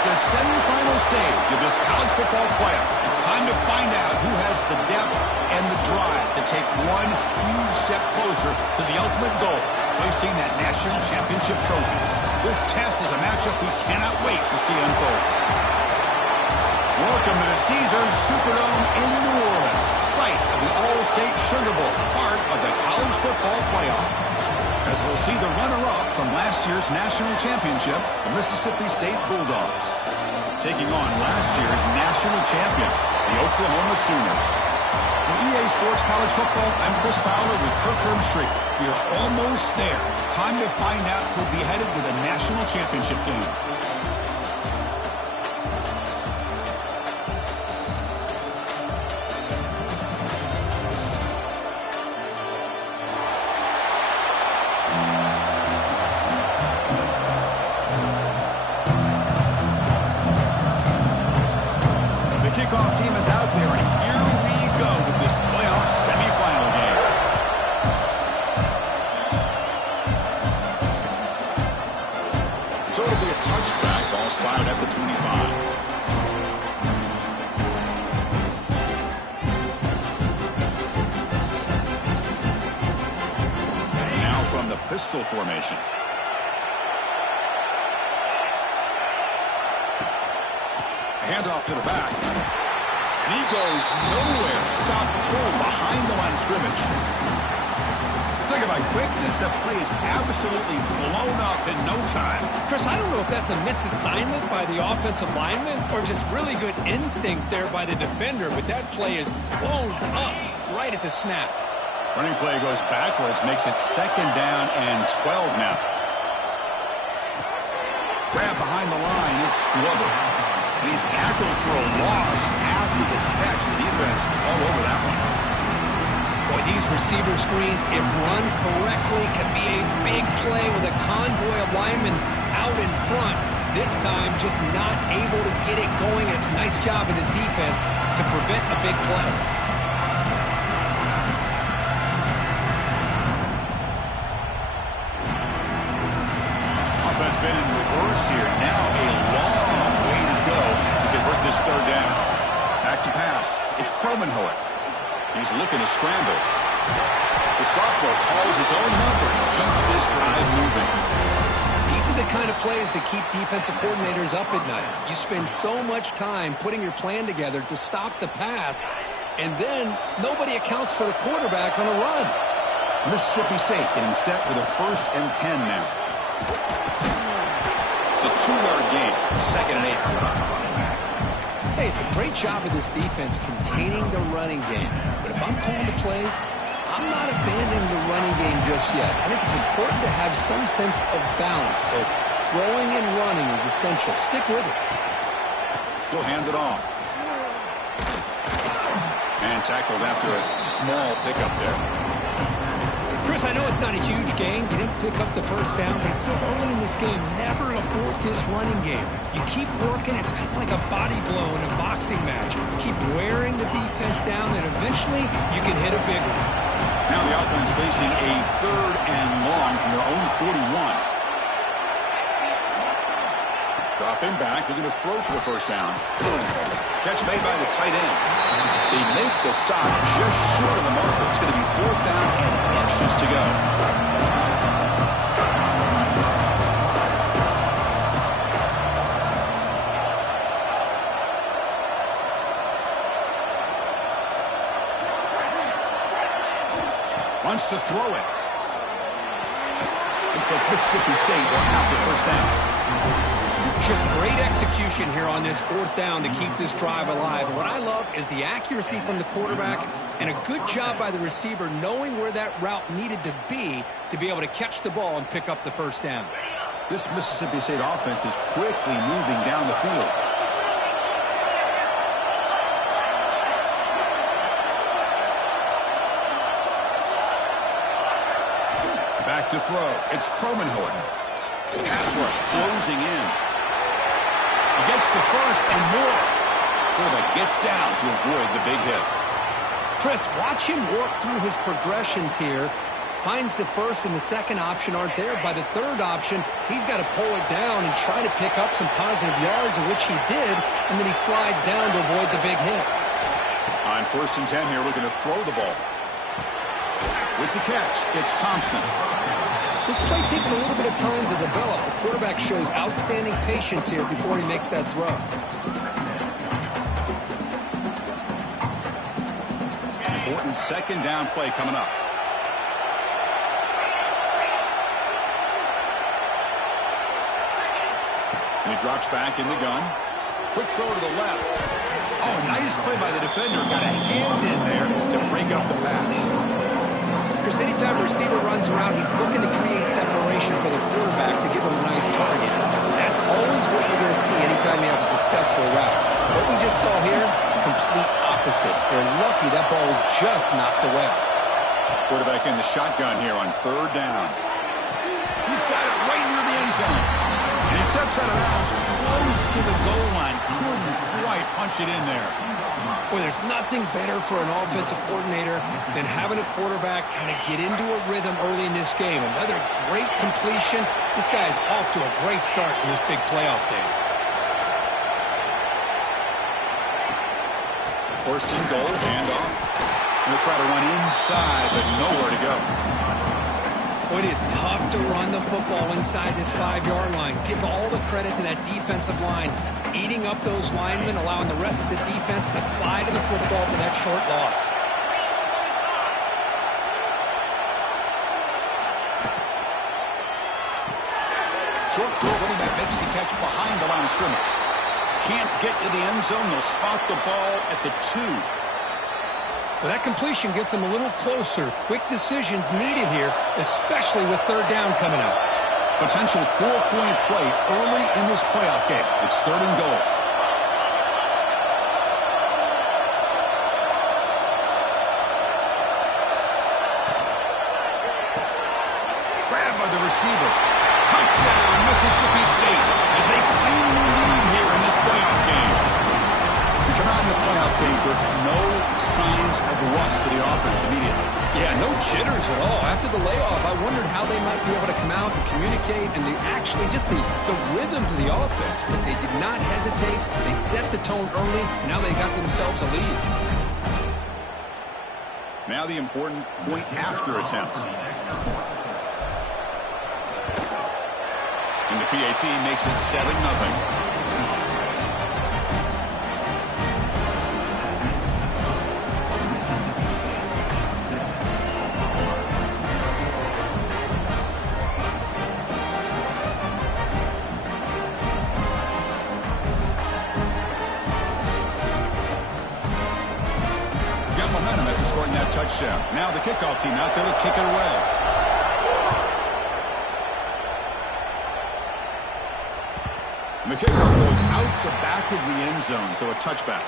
It's the semifinal stage of this college football playoff. It's time to find out who has the depth and the drive to take one huge step closer to the ultimate goal, hoisting that national championship trophy. This test is a matchup we cannot wait to see unfold. Welcome to the Caesars Superdome in New Orleans, site of the All-State Sugar Bowl, part of the college football playoff. As we'll see the runner-up from last year's national championship, the Mississippi State Bulldogs, taking on last year's national champions, the Oklahoma Sooners. For EA Sports College Football, I'm Chris Fowler with Kirk Herbstreit. We are almost there. Time to find out who'll be headed to the national championship game. Kickoff team is out there, and here we go with this playoff semifinal game. So it'll be a touchback. Ball spotted at the 25. Now from the pistol formation. Handoff to the back. And he goes nowhere. Stop throw behind the line of scrimmage. Talk about quickness. That play is absolutely blown up in no time. Chris, I don't know if that's a misassignment by the offensive lineman or just really good instincts there by the defender, but that play is blown up right at the snap. Running play goes backwards, makes it 2nd down and 12 now. Grab behind the line. It's Glover. And he's tackled for a loss after the catch. The defense all over that one. Boy, these receiver screens, if run correctly, can be a big play with a convoy of linemen out in front. This time, just not able to get it going. It's a nice job of the defense to prevent a big play. Offense been in reverse here. Now a long way to go to convert this 3rd down. Back to pass. It's Cromenhoek. He's looking to scramble. The sophomore calls his own number and keeps this drive moving. These are the kind of plays that keep defensive coordinators up at night. You spend so much time putting your plan together to stop the pass, and then nobody accounts for the quarterback on a run. Mississippi State getting set for the 1st and 10 now. It's a 2-yard gain. 2nd and 8. Hey, it's a great job of this defense containing the running game. But if I'm calling the plays, I'm not abandoning the running game just yet. I think it's important to have some sense of balance. So throwing and running is essential. Stick with it. He'll hand it off. And tackled after a small pickup there. Chris, I know it's not a huge gain. You didn't pick up the 1st down, but it's still early in this game. Never abort this running game. You keep working. It's kind of like a body blow in a boxing match. Keep wearing the defense down, and eventually you can hit a big one. Now the offense facing a 3rd and long from their own 41. Dropping back, looking to throw for the 1st down. Catch made by the tight end. They make the stop just short of the marker. It's going to be 4th down and inches to go. Wants to throw it. Looks like Mississippi State will have the 1st down. Just great execution here on this 4th down to keep this drive alive. And what I love is the accuracy from the quarterback and a good job by the receiver knowing where that route needed to be able to catch the ball and pick up the 1st down. This Mississippi State offense is quickly moving down the field. Back to throw. It's Cromenhoek. Pass rush closing in. He gets the 1st and more. Quarterback gets down to avoid the big hit. Chris, watch him work through his progressions here. Finds the first and the second option aren't there. By the third option, he's got to pull it down and try to pick up some positive yards, of which he did, and then he slides down to avoid the big hit. On 1st and 10 here, looking to throw the ball. With the catch, it's Thompson. This play takes a little bit of time to develop. The quarterback shows outstanding patience here before he makes that throw. Important 2nd down play coming up. And he drops back in the gun. Quick throw to the left. Oh, nice play by the defender. Got a hand in there to break up the pass. Chris, anytime a receiver runs around, he's looking to create separation for the quarterback to give him a nice target. That's always what you're going to see anytime you have a successful route. What we just saw here, complete opposite. They're lucky that ball was just knocked away. Quarterback in the shotgun here on 3rd down. He's got it right near the end zone. And he steps out of bounds close to the goal line. Couldn't quite punch it in there. Boy, there's nothing better for an offensive coordinator than having a quarterback kind of get into a rhythm early in this game. Another great completion. This guy is off to a great start in this big playoff game. 1st and goal, handoff. Going to try to run inside, but nowhere to go. It is tough to run the football inside this 5-yard line. Give all the credit to that defensive line, eating up those linemen, allowing the rest of the defense to fly to the football for that short loss. Short throw, running back makes the catch behind the line of scrimmage. Can't get to the end zone. They'll spot the ball at the 2. Well, that completion gets them a little closer. Quick decisions needed here, especially with 3rd down coming up. Potential 4-point play early in this playoff game. It's 3rd and goal. Grabbed by the receiver. Touchdown, Mississippi State, as they claim the lead here in this playoff game. We come out in the playoff game for no signs of rust for the offense immediately. Yeah, no jitters at all. After the layoff, I wondered how they might be able to come out and communicate and actually just the rhythm to the offense. But they did not hesitate. They set the tone early. Now they got themselves a lead. Now the important point after attempt. And the PAT makes it 7-0. Scoring that touchdown. Now the kickoff team out there to kick it away. And the kickoff goes out the back of the end zone, so a touchback.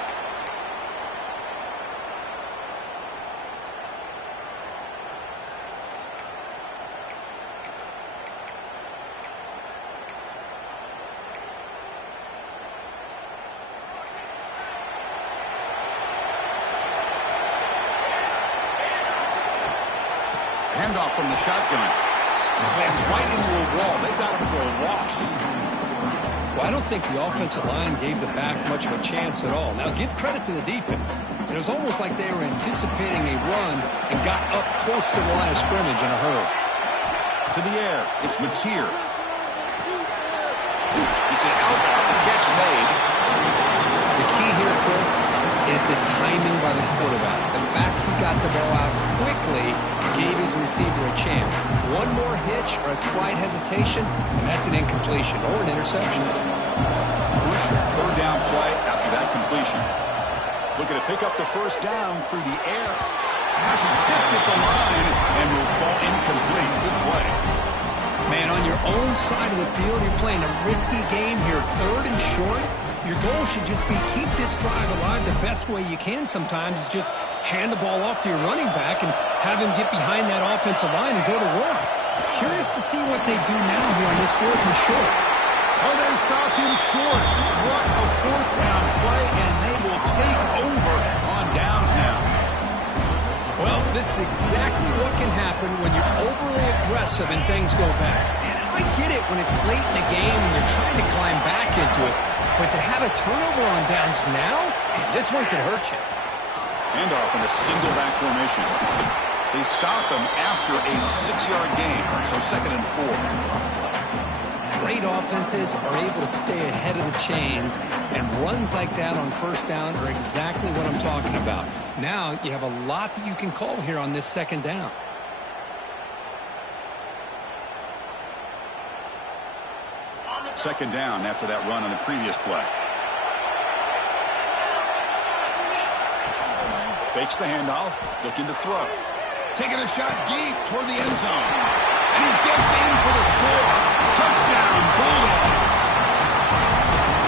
Handoff from the shotgun. Slams right into a wall. They got him for a loss. Well, I don't think the offensive line gave the back much of a chance at all. Now, give credit to the defense. It was almost like they were anticipating a run and got up close to the line of scrimmage in a hurry. To the air. It's Mateer. It's an outbound. The catch made. The key here, Chris, is the timing by the quarterback. The fact he got the ball out quickly gave his receiver a chance. One more hitch or a slight hesitation, and that's an incompletion or an interception. Crucial 3rd down play after that completion. Looking to pick up the 1st down through the air. Pass is tipped at the line and will fall incomplete. Good play. Man, on your own side of the field, you're playing a risky game here. 3rd and short. Your goal should just be keep this drive alive the best way you can sometimes is just hand the ball off to your running back and have him get behind that offensive line and go to work. Curious to see what they do now here on this 4th and short. Oh, they stopped him short. What a 4th down play, and they will take over on downs now. Well, Well, this is exactly what can happen when you're overly aggressive and things go bad. And I get it when it's late in the game and you're trying to climb back into it. But to have a turnover on downs now, man, this one could hurt you. Handoff in a single back formation. They stop him after a 6-yard gain, so 2nd and 4. Great offenses are able to stay ahead of the chains, and runs like that on first down are exactly what I'm talking about. Now you have a lot that you can call here on this 2nd down. Second down after that run on the previous play. Fakes the handoff, looking to throw. Taking a shot deep toward the end zone. And he gets in for the score. Touchdown, Bulldogs.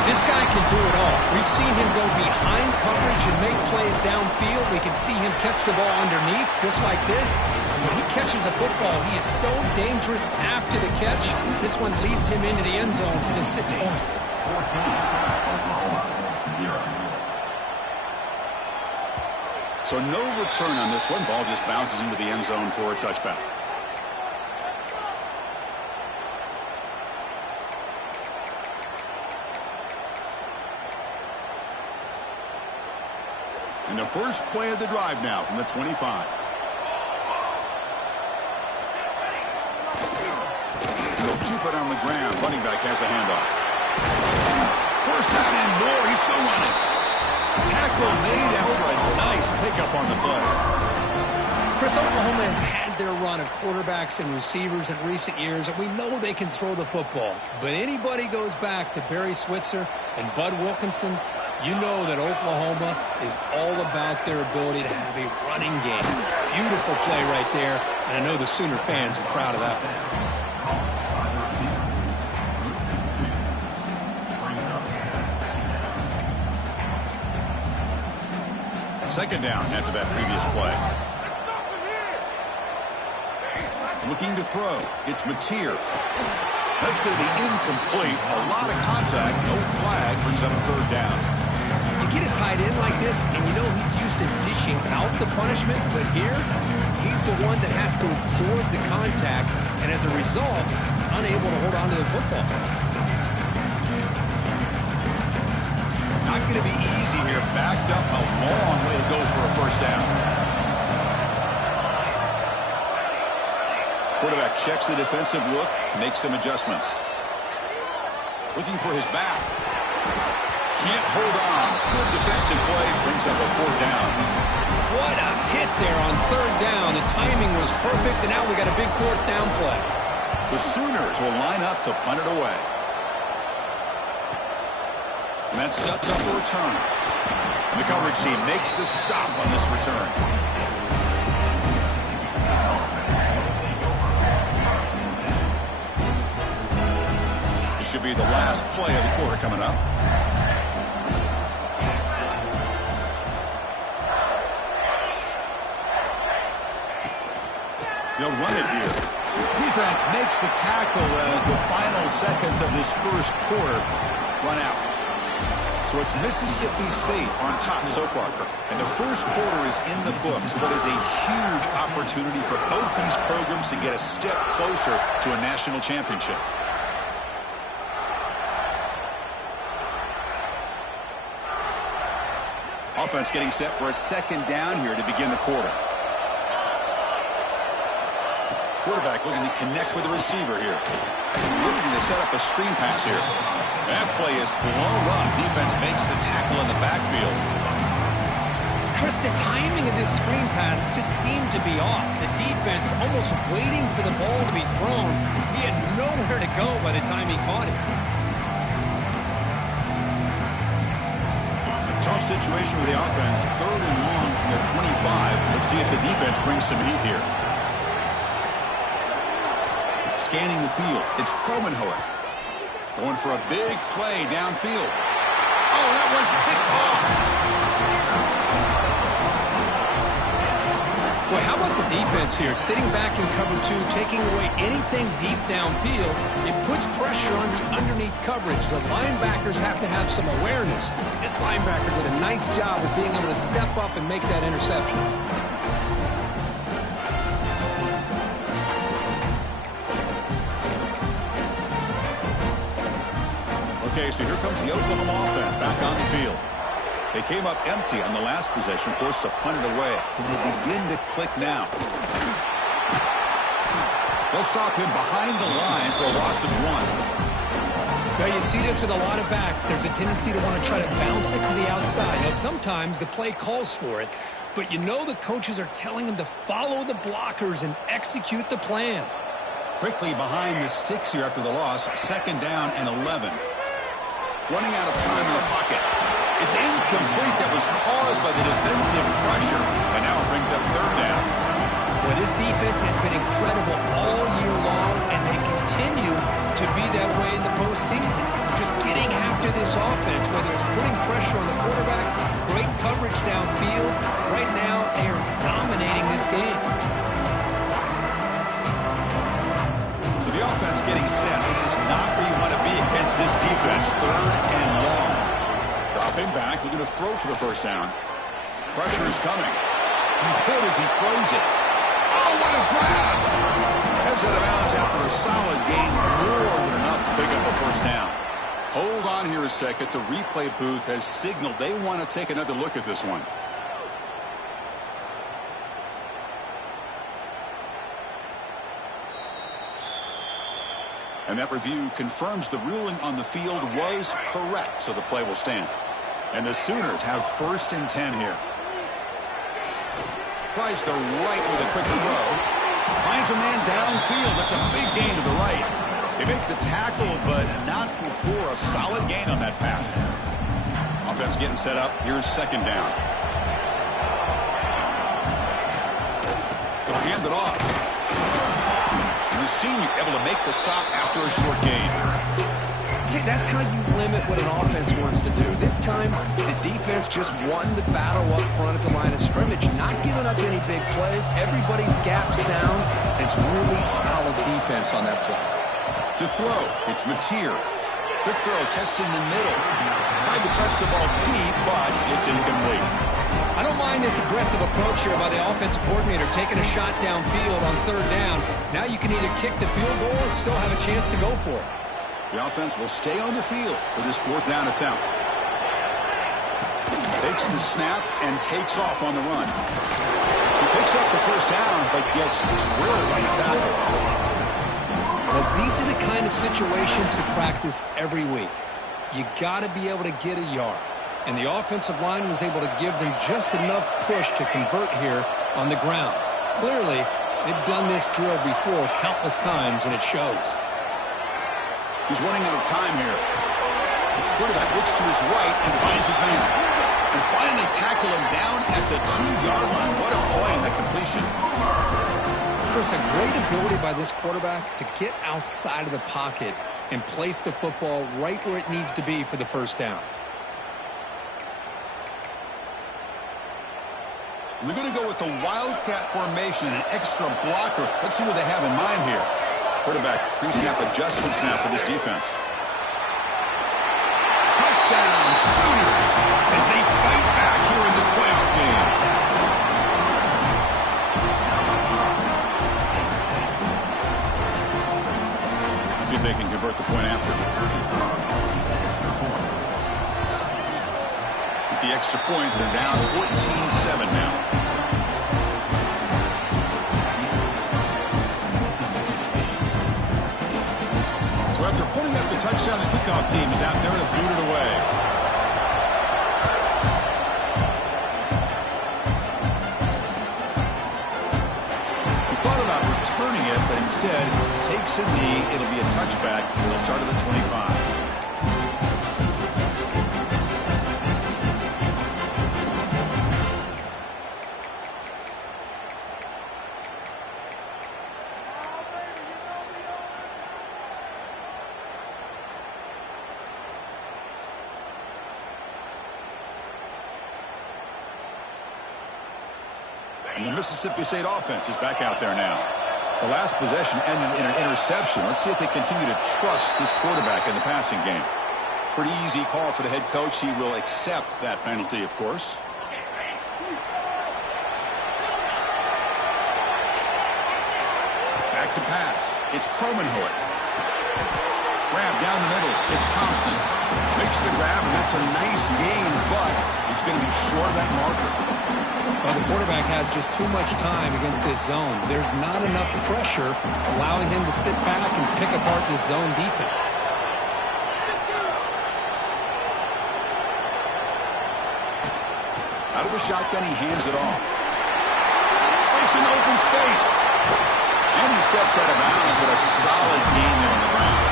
This guy can do it all. We've seen him go behind coverage and make plays downfield. We can see him catch the ball underneath, just like this. And when he catches a football, he is so dangerous after the catch. This one leads him into the end zone for the 6 points. 14, Oklahoma, 0. So no return on this one. Ball just bounces into the end zone for a touchback. And the first play of the drive now from the 25. They'll keep it on the ground. Running back has the handoff. First down and more. He's still running. Tackle made after a nice pickup on the play. Chris, Oklahoma has had their run of quarterbacks and receivers in recent years, and we know they can throw the football. But anybody goes back to Barry Switzer and Bud Wilkinson, you know that Oklahoma is all about their ability to have a running game. Beautiful play right there, and I know the Sooner fans are proud of that one. Second down after that previous play. Looking to throw. It's Mateer. That's going to be incomplete. A lot of contact. No flag. Brings up a 3rd down. You get a tight end like this, and you know he's used to dishing out the punishment, but here, he's the one that has to absorb the contact, and as a result, he's unable to hold on to the football. Not going to be easy here. Backed up a long way to go for a first down. Quarterback checks the defensive look, makes some adjustments. Looking for his back. Can't hold on. Good defensive play. Brings up a 4th down. What a hit there on 3rd down. The timing was perfect, and now we got a big 4th down play. The Sooners will line up to punt it away. And that sets up a return. And the coverage team makes the stop on this return. This should be the last play of the quarter coming up. They'll run it here. Defense makes the tackle as the final seconds of this first quarter run out. So it's Mississippi State on top so far. And the first quarter is in the books. What is a huge opportunity for both these programs to get a step closer to a national championship. Offense getting set for a 2nd down here to begin the quarter. Quarterback looking to connect with the receiver here. Looking to set up a screen pass here. That play is blown up. Defense makes the tackle in the backfield. Chris, the timing of this screen pass just seemed to be off. The defense almost waiting for the ball to be thrown. He had nowhere to go by the time he caught it. Tough situation with the offense. 3rd and long from their 25. Let's see if the defense brings some heat here. Scanning the field. It's Kromenhoek. Going for a big play downfield. Oh, that one's picked off. Well, how about the defense here? Sitting back in cover 2, taking away anything deep downfield. It puts pressure on the underneath coverage. The linebackers have to have some awareness. This linebacker did a nice job of being able to step up and make that interception. Okay, so here comes the Oklahoma offense back on the field. They came up empty on the last possession, forced to punt it away. And they begin to click now. They'll stop him behind the line for a loss of 1. Now, you see this with a lot of backs. There's a tendency to want to try to bounce it to the outside. Now, sometimes the play calls for it, but you know the coaches are telling them to follow the blockers and execute the plan. Quickly behind the sticks here after the loss. 2nd down and 11. Running out of time in the pocket. It's incomplete. That was caused by the defensive pressure. And now it brings up 3rd down. Well, this defense has been incredible all year long, and they continue to be that way in the postseason. Just getting after this offense, whether it's putting pressure on the quarterback, great coverage downfield. Right now, they are dominating this game. So the offense getting set. This is not where you want to be against this defense. 3rd and long. Dropping back, looking to throw for the 1st down. Pressure is coming. He's hit as he throws it. Oh, what a grab! Heads out of bounds after a solid gain, more than enough to pick up a 1st down. Hold on here a second. The replay booth has signaled they want to take another look at this one. And that review confirms the ruling on the field was correct, so the play will stand. And the Sooners have 1st and 10 here. Tries the right with a quick throw. Finds a man downfield. That's a big gain to the right. They make the tackle, but not before a solid gain on that pass. Offense getting set up. Here's 2nd down. They'll hand it off. The senior able to make the stop after a short gain. See, that's how you limit what an offense wants to do. This time, the defense just won the battle up front at the line of scrimmage, not giving up any big plays. Everybody's gap sound. It's really solid defense on that play. To throw, it's Mateer. Quick throw, testing the middle. Tried to catch the ball deep, but it's incomplete. I don't mind this aggressive approach here by the offensive coordinator, taking a shot downfield on 3rd down. Now you can either kick the field goal or still have a chance to go for it. The offense will stay on the field for this 4th down attempt. Takes the snap and takes off on the run. He picks up the 1st down, but gets drilled on the tackle. Well, these are the kind of situations you practice every week. You got to be able to get a yard. And the offensive line was able to give them just enough push to convert here on the ground. Clearly, they've done this drill before countless times, and it shows. He's running out of time here. Quarterback looks to his right and finds his man. And finally tackle him down at the 2-yard line. What a play in that completion. Chris, a great ability by this quarterback to get outside of the pocket and place the football right where it needs to be for the 1st down. We're going to go with the Wildcat formation, an extra blocker. Let's see what they have in mind here. Quarterback pre-snap adjustments now for this defense. Touchdown, Sooners, as they fight back here in this playoff game. See if they can convert the point after. With the extra point, they're down 14-7 now. After putting up the touchdown, the kickoff team is out there to boot it away. He thought about returning it, but instead takes a knee. It'll be a touchback. They'll start at the 25. And the Mississippi State offense is back out there now. The last possession ended in an interception. Let's see if they continue to trust this quarterback in the passing game. Pretty easy call for the head coach. He will accept that penalty, of course. Back to pass. It's Cromenhoek. Grab down the middle. It's Thompson. Makes the grab, and that's a nice gain, but it's going to be short of that marker. Well, the quarterback has just too much time against this zone. There's not enough pressure allowing him to sit back and pick apart this zone defense. Out of the shotgun, he hands it off. Makes an open space. And he steps out of bounds with a solid gain there on the ground.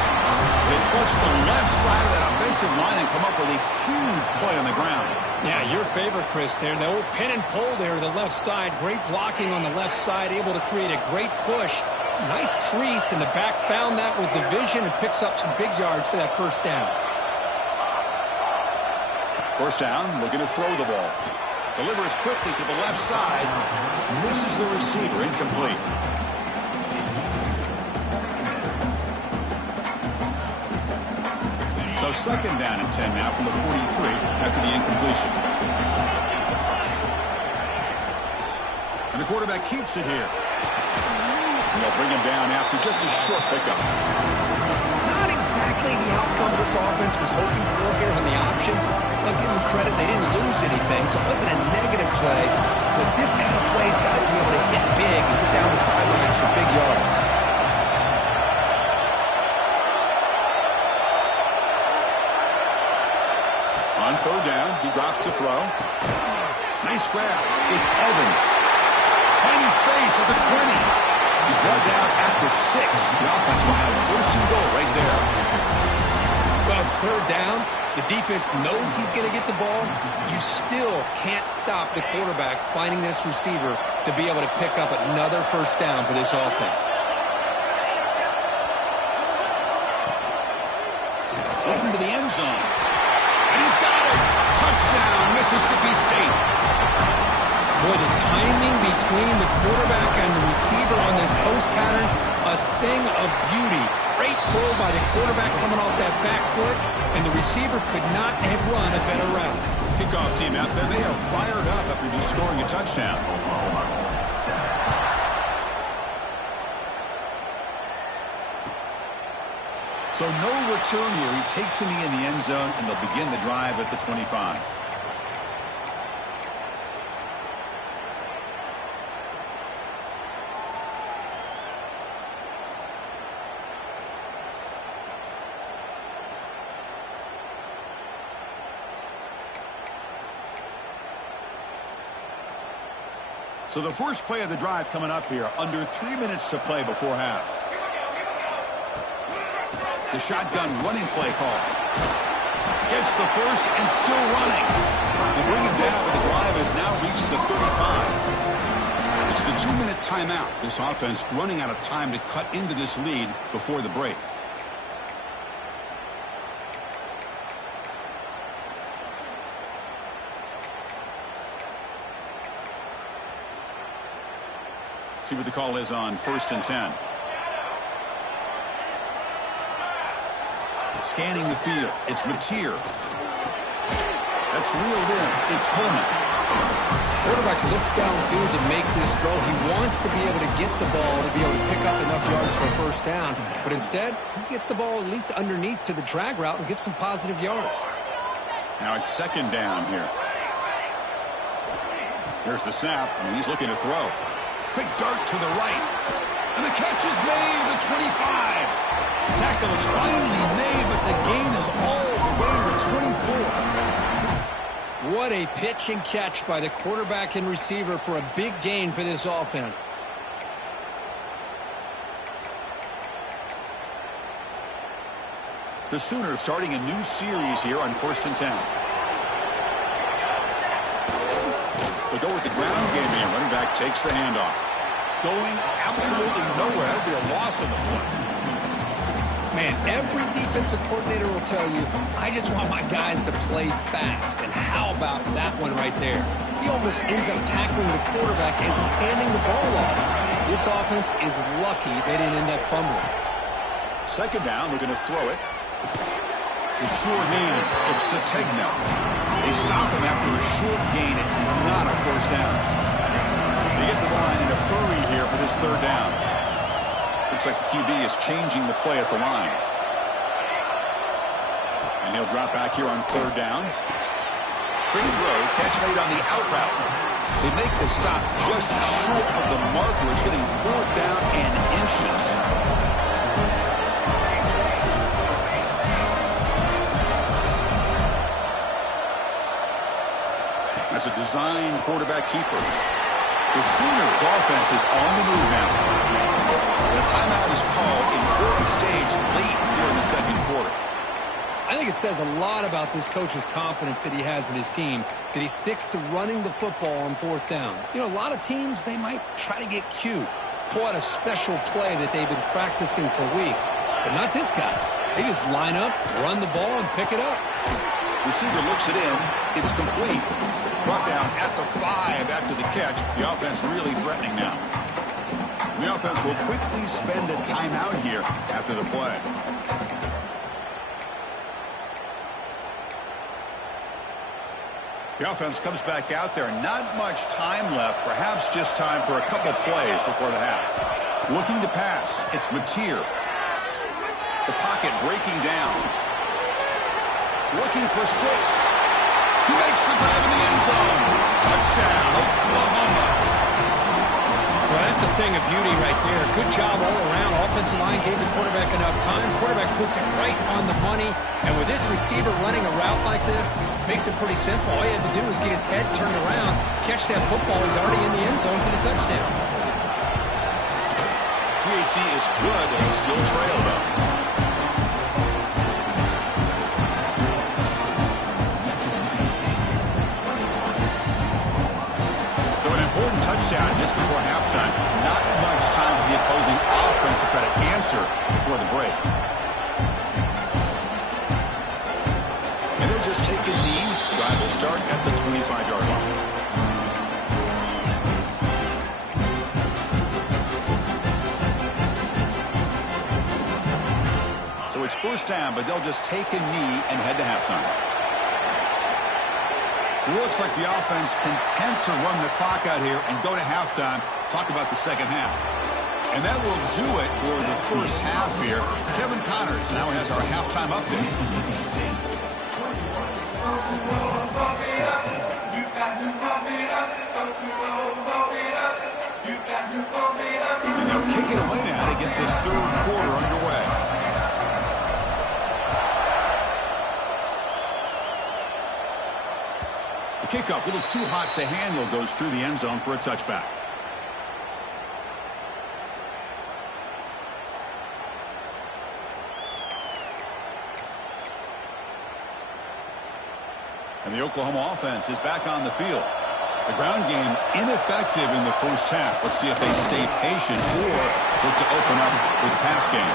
They trust the left side of that offensive line and come up with a huge play on the ground. Yeah, your favorite, Chris, there. The old pin and pull there to the left side. Great blocking on the left side, able to create a great push. Nice crease in the back. Found that with the vision and picks up some big yards for that first down. First down, looking to throw the ball. Delivers quickly to the left side. Misses the receiver, incomplete. So second down and 10 now from the 43 after the incompletion. And the quarterback keeps it here. And they'll bring him down after just a short pickup. Not exactly the outcome this offense was hoping for here on the option. I'll give them credit, they didn't lose anything, so it wasn't a negative play. But this kind of play's got to be able to hit big and get down the sidelines for big yards. On third down, he drops to throw. Nice grab. It's Evans. Tiny space at the 20. He's brought down at the 6. The offense will have first and goal right there. Well, it's third down. The defense knows he's going to get the ball. You still can't stop the quarterback finding this receiver to be able to pick up another first down for this offense. Looking to the end zone. And he's got it. Touchdown, Mississippi State. Boy, the timing between the quarterback and the receiver on this post pattern, a thing of beauty. Great throw by the quarterback coming off that back foot, and the receiver could not have run a better route. Kickoff team out there. They are fired up after just scoring a touchdown. So no return here. He takes a knee in the end zone, and they'll begin the drive at the 25. So the first play of the drive coming up here, under 3 minutes to play before half. The shotgun running play call. Gets the first and still running. They bring him down, but the drive has now reached the 35. It's the 2-minute timeout. This offense running out of time to cut into this lead before the break. See what the call is on 1st and 10. Scanning the field. It's Mateer. That's reeled in. It's Coleman. Quarterback looks downfield to make this throw. He wants to be able to get the ball to be able to pick up enough yards for a first down. But instead, he gets the ball at least underneath to the drag route and gets some positive yards. Now it's second down here. Here's the snap, and he's looking to throw. Quick dart to the right. And the catch is made at the 25. Tackle is finally made, but the gain is all the way to the 24. What a pitch and catch by the quarterback and receiver for a big gain for this offense. The Sooners starting a new series here on 1st and 10. They go with the ground game here. Running back takes the handoff. Going absolutely nowhere. That would be a loss on the play. Man, every defensive coordinator will tell you, I just want my guys to play fast. And how about that one right there? He almost ends up tackling the quarterback as he's handing the ball off. This offense is lucky they didn't end up fumbling. Second down, we're going to throw it. The sure hands, it's Sategno. They stop him after a short gain. It's not a first down. They get to the line in a hurry here for this third down. Looks like the QB is changing the play at the line. And he'll drop back here on 3rd down. Quick throw, catch made on the out route. They make the stop just short of the marker. It's getting 4th down and inches. That's a design quarterback keeper. The Sooners offense is on the move now. The timeout is called in 4th stage late here in the 2nd quarter. I think it says a lot about this coach's confidence that he has in his team, that he sticks to running the football on 4th down. You know, a lot of teams, they might try to get cute, pull out a special play that they've been practicing for weeks. But not this guy. They just line up, run the ball, and pick it up. Receiver looks it in. It's complete. Brought down at the 5 after the catch. The offense really threatening now. The offense will quickly spend a timeout here after the play. The offense comes back out there. Not much time left. Perhaps just time for a couple plays before the half. Looking to pass. It's Mateer. The pocket breaking down. Looking for 6. He makes the grab in the end zone. Touchdown, Oklahoma. Well, that's a thing of beauty right there. Good job all around. Offensive line gave the quarterback enough time. Quarterback puts it right on the money. And with this receiver running a route like this, makes it pretty simple. All he had to do was get his head turned around, catch that football. He's already in the end zone for the touchdown. PHC is good. They still trail, though. So an important touchdown just before halftime. Not much time for the opposing offense to try to answer before the break. And they'll just take a knee. Drive will start at the 25-yard line. So it's 1st down, but they'll just take a knee and head to halftime. Looks like the offense content to run the clock out here and go to halftime. Talk about the 2nd half. And that will do it for the 1st half here. Kevin Connors now has our halftime update. And they'll kick it away now to get this 3rd quarter underway. Kickoff, a little too hot to handle, goes through the end zone for a touchback. And the Oklahoma offense is back on the field. The ground game ineffective in the 1st half. Let's see if they stay patient or look to open up with a pass game.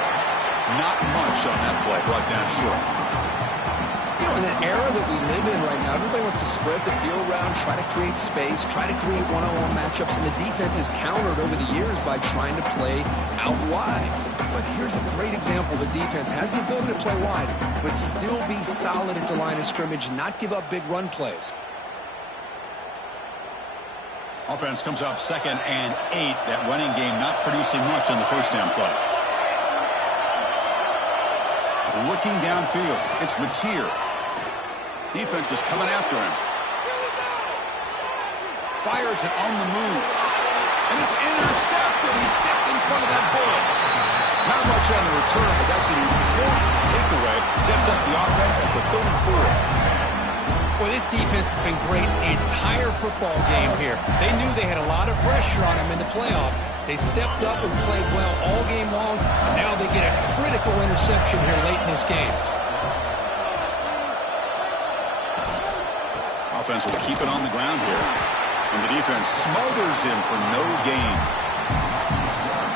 Not much on that play, brought down short. You know, in that era that we live in right now, everybody wants to spread the field around, try to create space, try to create one-on-one matchups, and the defense is countered over the years by trying to play out wide. But here's a great example. The defense has the ability to play wide, but still be solid at the line of scrimmage, not give up big run plays. Offense comes up 2nd and 8. That running game not producing much on the 1st down play. Looking downfield, it's Mateer. Defense is coming after him. Fires it on the move. And it's intercepted. He stepped in front of that bullet. Not much on the return, but that's an important takeaway. Sets up the offense at the 34. Well, this defense has been great the entire football game here. They knew they had a lot of pressure on them in the playoff. They stepped up and played well all game long, and now they get a critical interception here late in this game. Offense will keep it on the ground here. And the defense smothers him for no gain.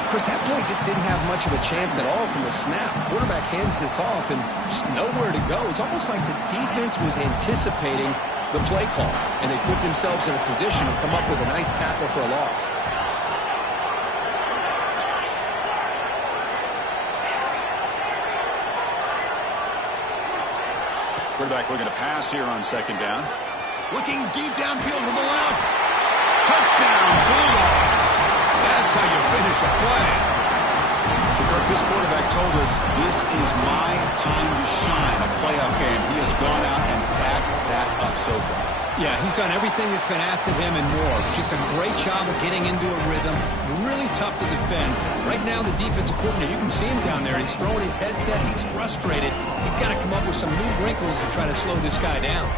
Chris, that play just didn't have much of a chance at all from the snap. Quarterback hands this off and just nowhere to go. It's almost like the defense was anticipating the play call, and they put themselves in a position to come up with a nice tackle for a loss. Quarterback looking to pass here on 2nd down. Looking deep downfield to the left. Touchdown, Bulldogs. That's how you finish a play. Kirk, this quarterback told us this is my time to shine. A playoff game. He gone out and backed that up so far. Yeah, he's done everything that's been asked of him and more. Just a great job of getting into a rhythm. Really tough to defend. Right now, the defensive coordinator, you can see him down there. He's throwing his headset. He's frustrated. He's got to come up with some new wrinkles to try to slow this guy down.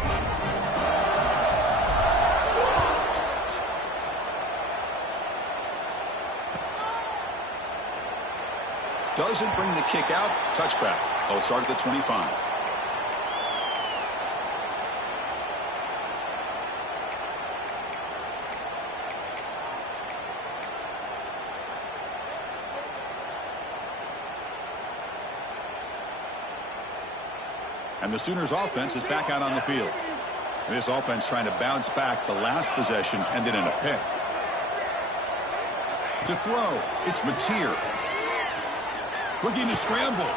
Doesn't bring the kick out. Touchback. They'll start at the 25. And the Sooners offense is back out on the field. This offense trying to bounce back. The last possession ended in a pick. To throw, it's Mateer. Looking to scramble.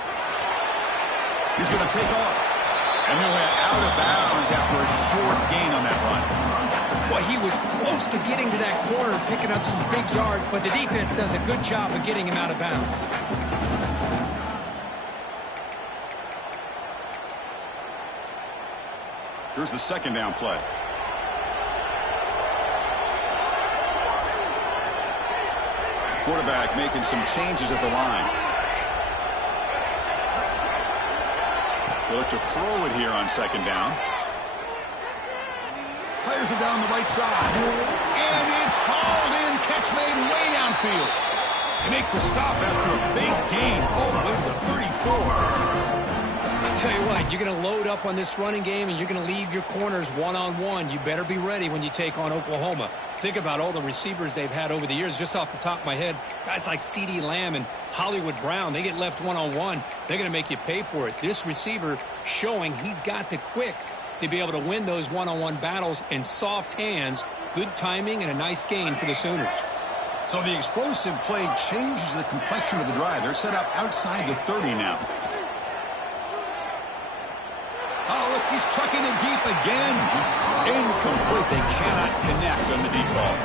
He's going to take off. And he went out of bounds after a short gain on that run. Well, he was close to getting to that corner, picking up some big yards, but the defense does a good job of getting him out of bounds. Here's the second down play. Quarterback making some changes at the line. He'll look to throw it here on second down. Players are down the right side. And it's hauled in. Catch made way downfield. They make the stop after a big gain all the way to the 34. I'll tell you what, you're going to load up on this running game and you're going to leave your corners one-on-one. You better be ready when you take on Oklahoma. Think about all the receivers they've had over the years. Just off the top of my head, guys like CeeDee Lamb and Hollywood Brown, they get left one-on-one. They're going to make you pay for it. This receiver showing he's got the quicks to be able to win those one-on-one battles in soft hands. Good timing and a nice gain for the Sooners. So the explosive play changes the complexion of the drive. They're set up outside the 30 now. Oh, look, he's trucking it deep again. Incomplete. They cannot connect on the deep ball.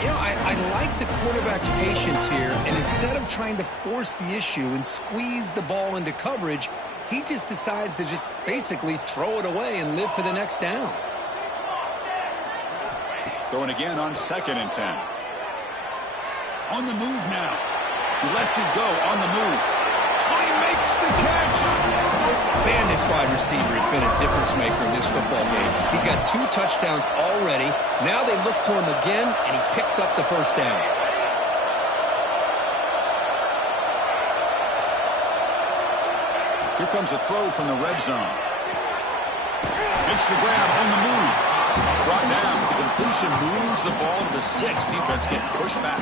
You know, I like the quarterback's patience here, and instead of trying to force the issue and squeeze the ball into coverage, he just decides to just basically throw it away and live for the next down. Throwing again on 2nd and 10. On the move now. He lets it go on the move. Oh, he makes the catch. Man, this wide receiver has been a difference maker in this football game. He's got 2 touchdowns already. Now they look to him again, and he picks up the first down. Here comes a throw from the red zone. Makes the grab on the move. Brought down with the completion, moves the ball to the 6. Defense getting pushed back.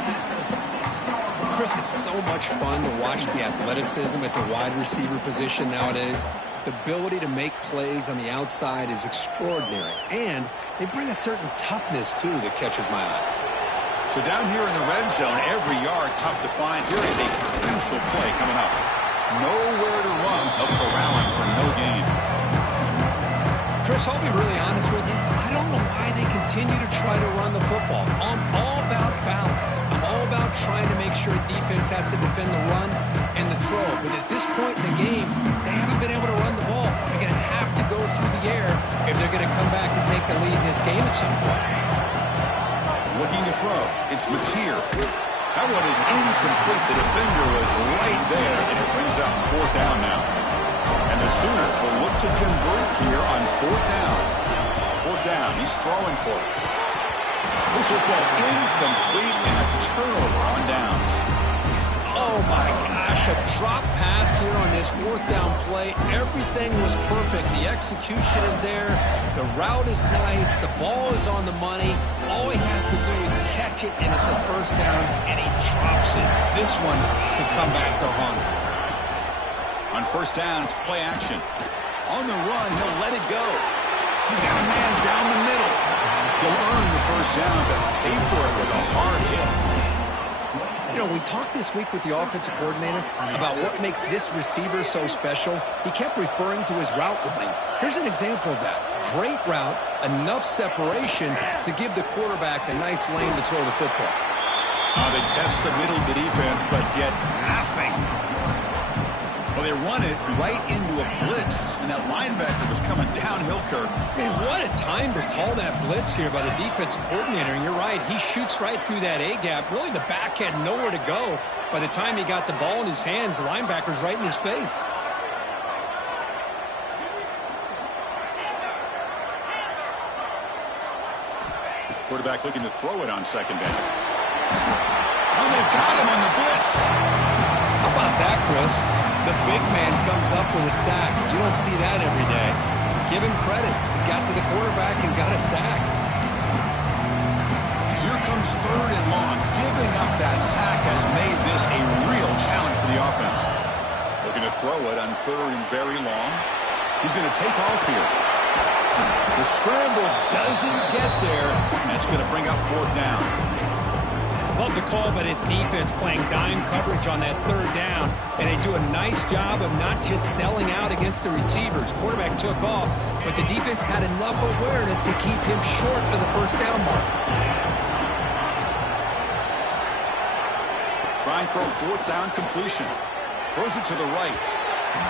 Chris, it's so much fun to watch the athleticism at the wide receiver position nowadays. The ability to make plays on the outside is extraordinary, and they bring a certain toughness, too, that catches my eye. So down here in the red zone, every yard tough to find. Here is a crucial play coming up. Nowhere to run. They'll corral him for no gain. Chris, I'll be really honest with you. I don't know why they continue to try to run the football. I'm all about balance. I'm all about trying to make sure defense has to defend the run and the throw. But at this point in the game, they haven't been able to run the ball. They're going to have to go through the air if they're going to come back and take the lead in this game at some point. Looking to throw. It's Mateer. That one is incomplete. The defender was right there, and it brings up 4th down now. And the Sooners will look to convert here on 4th down. 4th down. He's throwing for it. This will go incomplete and a turnover on downs. Oh, my gosh. A drop pass here on this 4th down play. Everything was perfect. The execution is there. The route is nice. The ball is on the money. All he has to do is catch it, and it's a 1st down, and he drops it. This one could come back to haunt him. On 1st down, it's play action. On the run, he'll let it go. He's got a man down the middle. He'll earn the 1st down, but pay for it with a hard hit. You know, we talked this week with the offensive coordinator about what makes this receiver so special. He kept referring to his route running. Here's an example of that. Great route, enough separation to give the quarterback a nice lane to throw the football. They test the middle of the defense, but get nothing. Well, they run it right into a blitz. And that linebacker was coming downhill, Kurt. Man, what a time to call that blitz here by the defensive coordinator. And you're right, he shoots right through that A-gap. Really, the back had nowhere to go. By the time he got the ball in his hands, the linebacker's right in his face. Quarterback looking to throw it on second down. Oh, they've got him on the blitz. How about that, Chris? The big man comes up with a sack. You don't see that every day. Give him credit. He got to the quarterback and got a sack. So here comes third and long. Giving up that sack has made this a real challenge for the offense. Looking to throw it on third and very long. He's going to take off here. The scramble doesn't get there, and it's going to bring up fourth down. Love the call by this defense playing dime coverage on that third down, and they do a nice job of not just selling out against the receivers. Quarterback took off, but the defense had enough awareness to keep him short of the first down mark. Trying for a fourth down completion. Throws it to the right.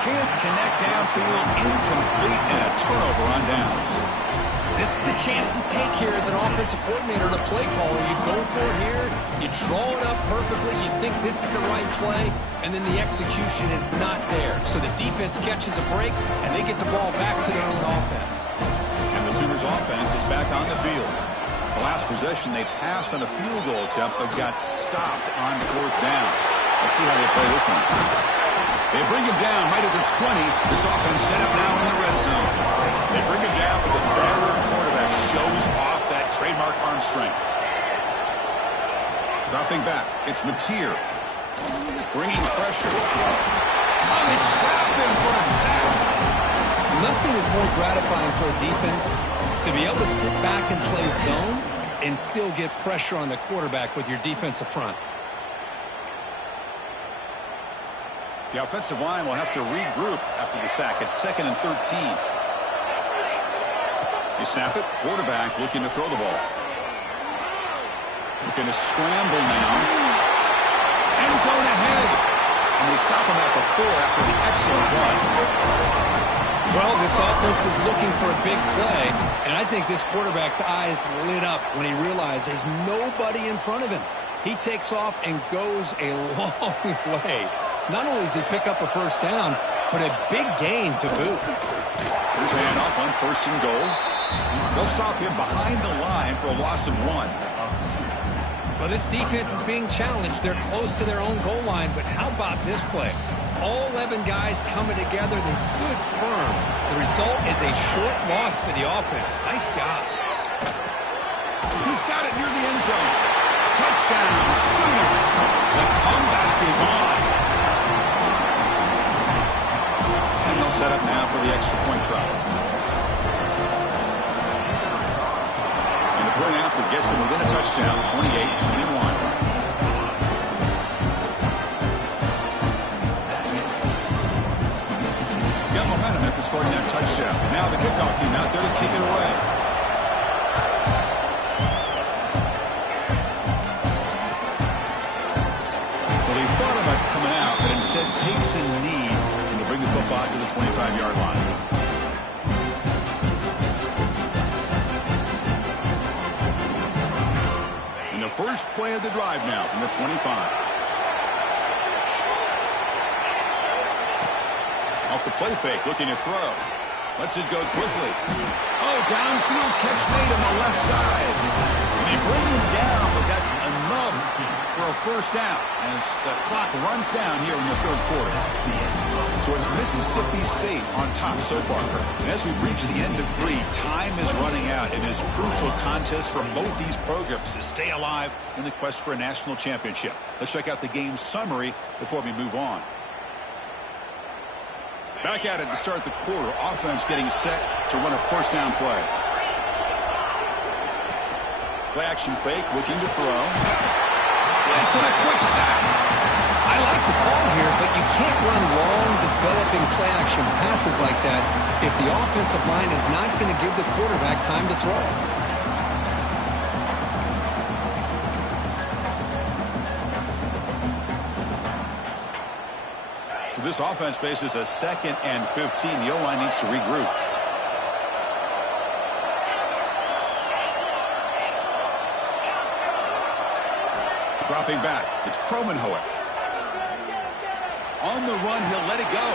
Can't connect downfield, incomplete, and a turnover on downs. This is the chance you take here as an offensive coordinator and a play caller. You go for it here, you draw it up perfectly, you think this is the right play, and then the execution is not there. So the defense catches a break, and they get the ball back to their own offense. And the Sooners offense is back on the field. The last possession, they passed on a field goal attempt, but got stopped on fourth down. Let's see how they play this one. They bring him down right at the 20. This offense set up now in the red zone. They bring him down, but the veteran quarterback shows off that trademark arm strength. Dropping back, it's Mateer. Bringing pressure. Oh, they trap him for a sack. Nothing is more gratifying for a defense to be able to sit back and play zone and still get pressure on the quarterback with your defensive front. The offensive line will have to regroup after the sack. It's 2nd and 13. They snap it. Quarterback looking to throw the ball. Looking to scramble now. End zone ahead. And they stop him at the 4 after the excellent run. Well, this offense was looking for a big play, and I think this quarterback's eyes lit up when he realized there's nobody in front of him. He takes off and goes a long way. Not only does he pick up a first down, but a big gain to boot. Here's a handoff on 1st and goal. They'll stop him behind the line for a loss of 1. Well, this defense is being challenged. They're close to their own goal line, but how about this play? All 11 guys coming together. They stood firm. The result is a short loss for the offense. Nice job. He's got it near the end zone. Touchdown, Sooners. The comeback is on. And they'll set up now for the extra point try. And the point after gets them within a touchdown, 28-21. Got momentum after scoring that touchdown. Now the kickoff team out there to kick it away. Well, he thought about coming out, but instead takes a knee to bring the football to the 25-yard line. And the first play of the drive now from the 25. Off the play fake, looking to throw. Lets it go quickly. Oh, downfield catch made on the left side. And they bring him down, but that's enough for a first down as the clock runs down here in the third quarter. So it's Mississippi State on top so far. And as we've reached the end of 3, time is running out in this crucial contest for both these programs to stay alive in the quest for a national championship. Let's check out the game summary before we move on. Back at it to start the quarter. Offense getting set to run a first down play. Play action fake, looking to throw. That's in a quick sack. I like the call here, but you can't run long, developing play action passes like that if the offensive line is not going to give the quarterback time to throw. To This offense faces a 2nd and 15. The O-line needs to regroup. Dropping back, it's Kromenhoek. On the run, he'll let it go.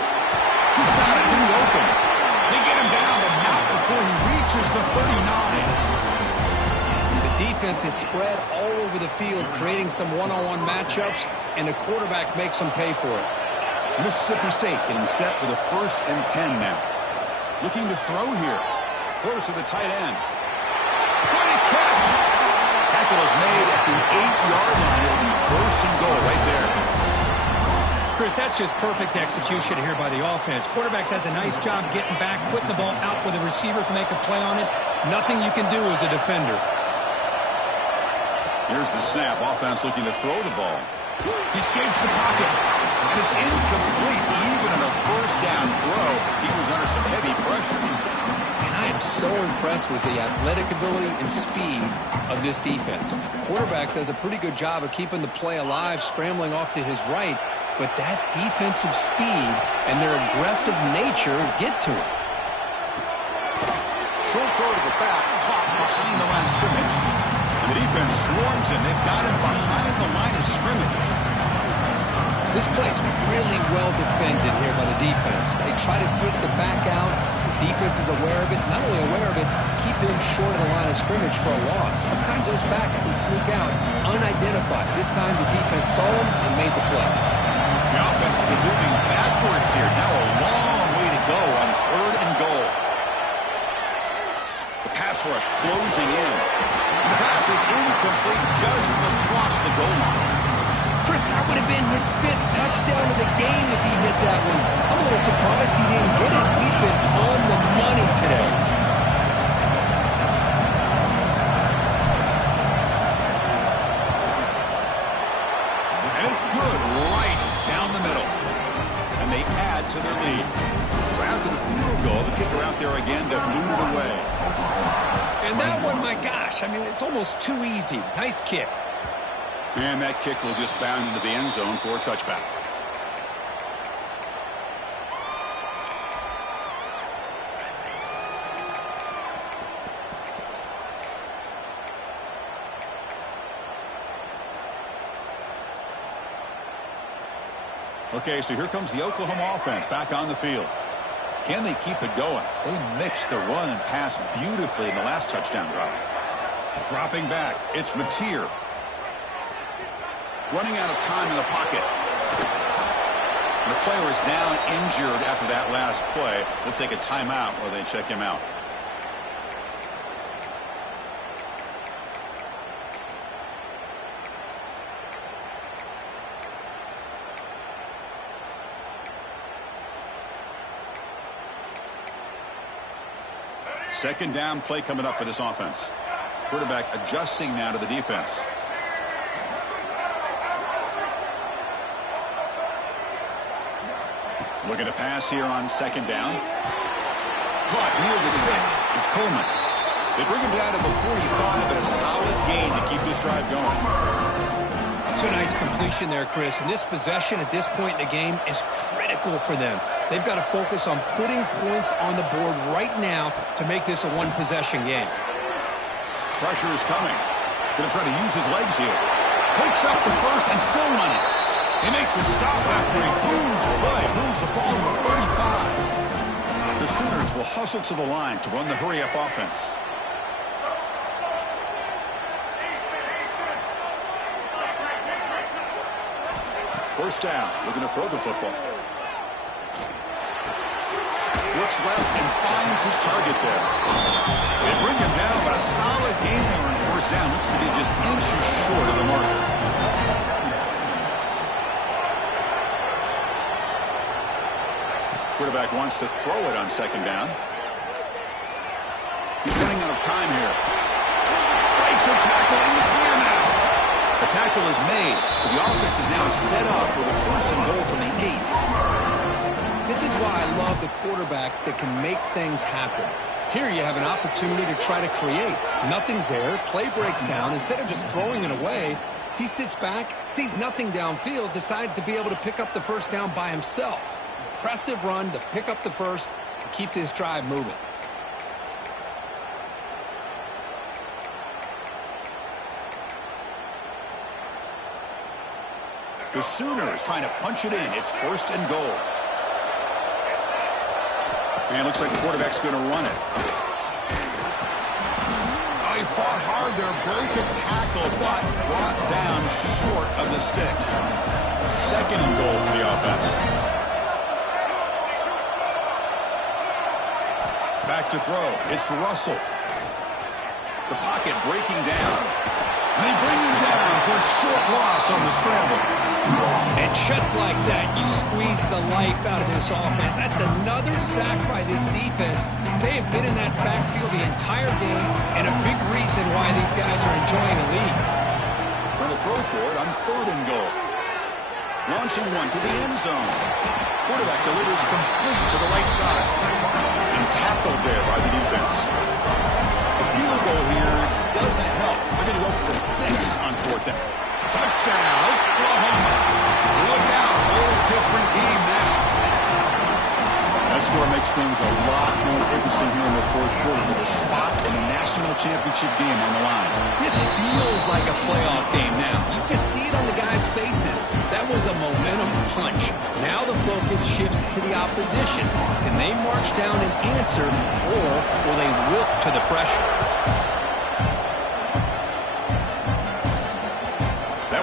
He's got it in the open. They get him down, but not before he reaches the 39. The defense is spread all over the field, creating some one-on-one matchups, and the quarterback makes them pay for it. Mississippi State getting set for the 1st and 10 now. Looking to throw here. Throws to the tight end. What a catch! Tackle is made at the 8-yard line. It'll be 1st and goal right there. Chris, that's just perfect execution here by the offense. Quarterback does a nice job getting back, putting the ball out where the receiver can make a play on it. Nothing you can do as a defender. Here's the snap. Offense looking to throw the ball. He escapes the pocket. And it's incomplete. Even in a 1st down throw, he was under some heavy pressure. And I am so impressed with the athletic ability and speed of this defense. Quarterback does a pretty good job of keeping the play alive, scrambling off to his right. But that defensive speed and their aggressive nature get to him. Short throw to the back, caught behind the line of scrimmage. And the defense swarms him. They've got him behind the line of scrimmage. This play's really well defended here by the defense. They try to sneak the back out. The defense is aware of it. Not only aware of it, keep him short of the line of scrimmage for a loss. Sometimes those backs can sneak out unidentified. This time the defense saw him and made the play. The offense has been moving backwards here. Now a long way to go on 3rd and goal. The pass rush closing in. And the pass is incomplete just across the goal line. Chris, that would have been his 5th touchdown of the game if he hit that one. I'm a little surprised he didn't get it. He's been on the money today. And it's good right down the middle. And they add to their lead. So after the field goal, the kicker out there again to boot it away. And that one, my gosh, I mean, it's almost too easy. Nice kick. And that kick will just bound into the end zone for a touchback. Okay, so here comes the Oklahoma offense back on the field. Can they keep it going? They mixed the run and pass beautifully in the last touchdown drive. Dropping back, it's Mateer. Running out of time in the pocket. And the player is down injured after that last play. We'll take a timeout while they check him out. Second down play coming up for this offense. Quarterback adjusting now to the defense. Looking to pass here on 2nd down. Caught near the sticks. It's Coleman. They bring him down to the 45, but a solid gain to keep this drive going. It's a nice completion there, Chris. And this possession at this point in the game is critical for them. They've got to focus on putting points on the board right now to make this a one-possession game. Pressure is coming. Going to try to use his legs here. Picks up the first and still running. They make the stop after a huge play. Moves the ball to the 35. The Sooners will hustle to the line to run the hurry-up offense. First down, looking to throw the football. Looks left and finds his target there. They bring him down, but a solid gain there on 1st down. Looks to be just inches short of the marker. Quarterback wants to throw it on 2nd down. He's running out of time here. Breaks a tackle in the clear now. The tackle is made, but the offense is now set up with a 1st and goal from the 8. This is why I love the quarterbacks that can make things happen. Here you have an opportunity to try to create. Nothing's there. Play breaks down. Instead of just throwing it away, He sits back, sees nothing downfield, decides to be able to pick up the first down by himself. Impressive run to pick up the first and keep this drive moving. The Sooners trying to punch it in. It's 1st and goal. And it looks like the quarterback's going to run it. Oh, he fought hard there, broke a tackle, but brought down short of the sticks. 2nd and goal for the offense. Back to throw. It's Russell. The pocket breaking down. And they bring him down for a short loss on the scramble. And just like that, you squeeze the life out of this offense. That's another sack by this defense. They have been in that backfield the entire game, and a big reason why these guys are enjoying a lead. Going to throw for it on 3rd and goal. Launching one to the end zone. Quarterback delivers complete to the right side. And tackled there by the defense. A field goal here doesn't help. They're going to go for the 6 on 4th down. Touchdown, Oklahoma. Look out, whole different game now. That score makes things a lot more interesting here in the 4th quarter with a spot in the national championship game on the line. This feels like a playoff game now. You can see it on the guys' faces. That was a momentum punch. Now the focus shifts to the opposition. Can they march down and answer, or will they wilt to the pressure?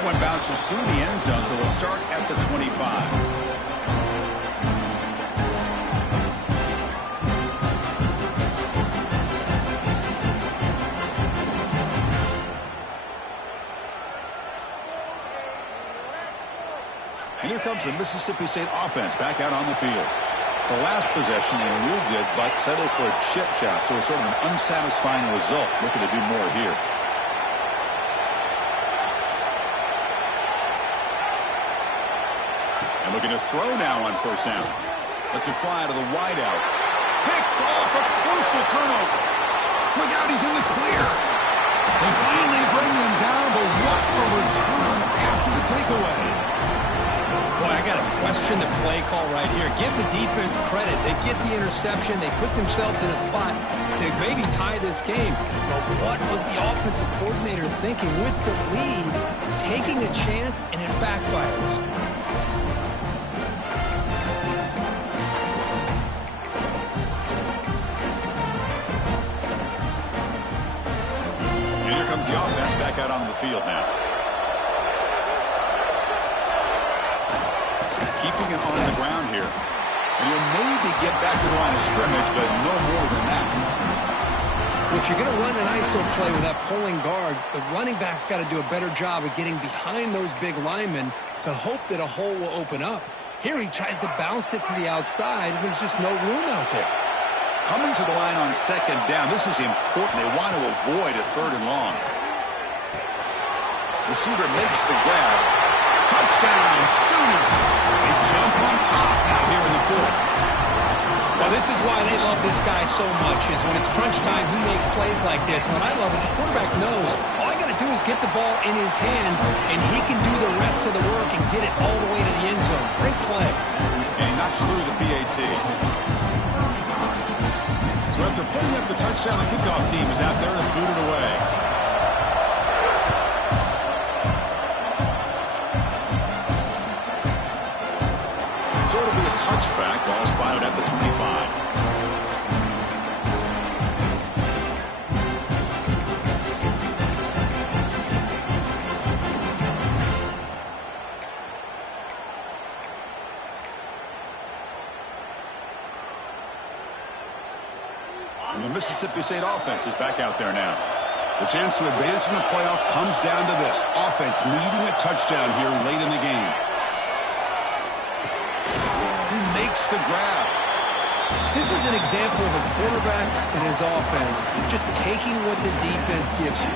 One bounces through the end zone, so they'll start at the 25. And here comes the Mississippi State offense back out on the field. The last possession, they moved it, but settled for a chip shot, so it's sort of an unsatisfying result. Looking to do more here. Looking to throw now on 1st down. Lets it fly to the wideout. Picked off, a crucial turnover. Look out, he's in the clear. They finally bring him down, but what a return after the takeaway. Boy, I got to question the play call right here. Give the defense credit. They get the interception. They put themselves in a spot to maybe tie this game. But what was the offensive coordinator thinking with the lead, taking a chance, and it backfires? Comes the offense back out on the field now. Keeping it on the ground here. And you'll maybe get back to the line of scrimmage, but no more than that. Well, if you're going to run an ISO play with that pulling guard, the running back's got to do a better job of getting behind those big linemen to hope that a hole will open up. Here he tries to bounce it to the outside, and there's just no room out there. Coming to the line on 2nd down. This is important. They want to avoid a 3rd and long. Receiver makes the grab. Touchdown, Sooners. They jump on top now here in the 4th. Well, this is why they love this guy so much, is when it's crunch time, he makes plays like this. What I love is the quarterback knows all I got to do is get the ball in his hands, and he can do the rest of the work and get it all the way to the end zone. Great play. And he knocks through the PAT. So after putting up the touchdown, the kickoff team is out there to boot it away. So it'll be a touchback. Ball spotted at the 25. And the Mississippi State offense is back out there now. The chance to advance in the playoff comes down to this. Offense needing a touchdown here late in the game. He makes the grab. This is an example of a quarterback and his offense just taking what the defense gives you.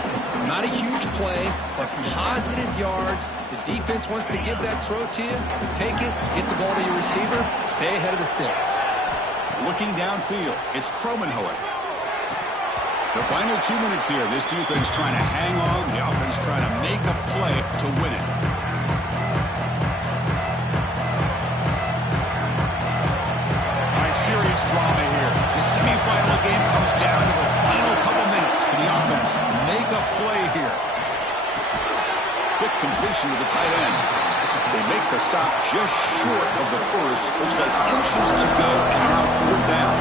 Not a huge play, but positive yards. The defense wants to give that throw to you. You take it, get the ball to your receiver, stay ahead of the sticks. Looking downfield, it's Cromenhoek. The final 2 minutes here. This defense trying to hang on. The offense trying to make a play to win it. All right, serious drama here. The semifinal game comes down to the final couple minutes. Can the offense make a play here? Quick completion to the tight end. They make the stop just short of the first. Looks like inches to go, and now 4th down.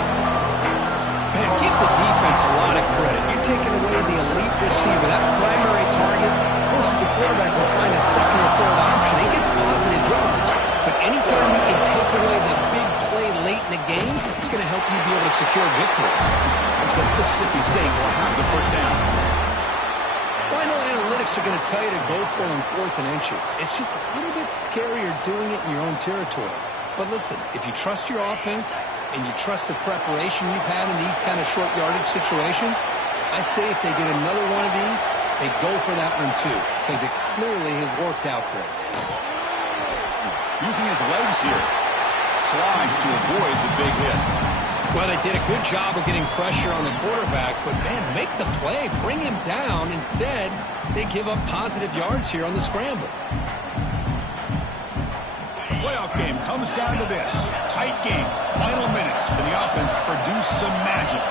Man, give the defense a lot of credit. You're taking away the elite receiver. That primary target forces the quarterback to find a second or third option. He gets positive yards, but anytime you can take away the big play late in the game, it's going to help you be able to secure victory. Looks like Mississippi State will have the first down. Well, I know analytics are going to tell you to go for it on 4th and inches. It's just a little bit scarier doing it in your own territory. But listen, if you trust your offense and you trust the preparation you've had in these kind of short yardage situations, I say if they get another one of these, they go for that one too, because it clearly has worked out for them. Using his legs here. Slides to avoid the big hit. Well, they did a good job of getting pressure on the quarterback, but, man, make the play, bring him down. Instead, they give up positive yards here on the scramble. The playoff game comes down to this. Tight game, final minutes. Can the offense produce some magic?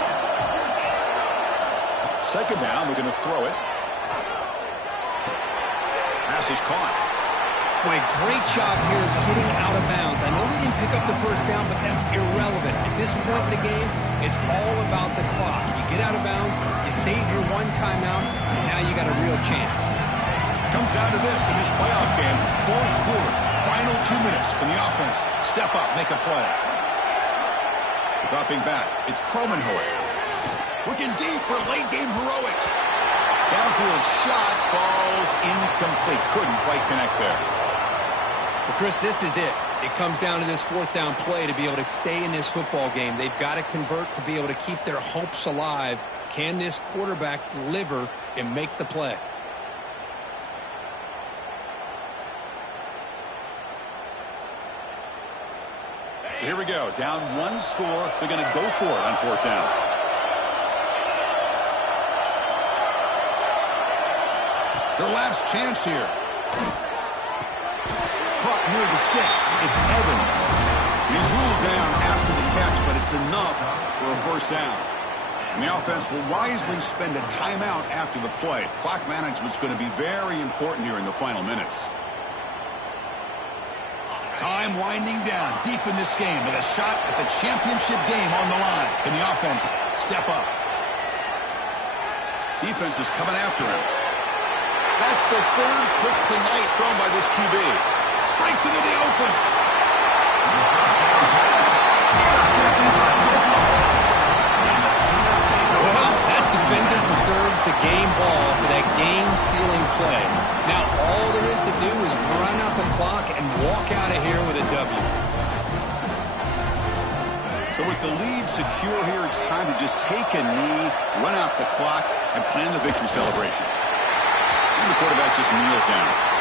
2nd down, we're going to throw it. Pass is caught. Boy, great job here of getting out of bounds. I know they didn't pick up the first down, but that's irrelevant. At this point in the game, it's all about the clock. You get out of bounds, you save your one timeout, and now you got a real chance. Comes down to this in this playoff game. 4th quarter, final 2 minutes. Can the offense step up, make a play? Dropping back, it's Kromenhoek. Looking deep for late game heroics. Downfield shot falls incomplete. Couldn't quite connect there. Well, Chris, this is it. It comes down to this 4th down play to be able to stay in this football game. They've got to convert to be able to keep their hopes alive. Can this quarterback deliver and make the play? So here we go. Down 1 score. They're going to go for it on 4th down. Their last chance here. Caught near the sticks. It's Evans. He's ruled down after the catch, but it's enough for a 1st down. And the offense will wisely spend a timeout after the play. Clock management's going to be very important here in the final minutes. Time winding down deep in this game with a shot at the championship game on the line. Can the offense step up? Defense is coming after him. That's the 3rd pick tonight thrown by this QB. Breaks into the open. Well, that defender deserves the game ball for that game-sealing play. Now, all there is to do is run out the clock and walk out of here with a W. So with the lead secure here, it's time to just take a knee, run out the clock, and plan the victory celebration. And the quarterback just kneels down.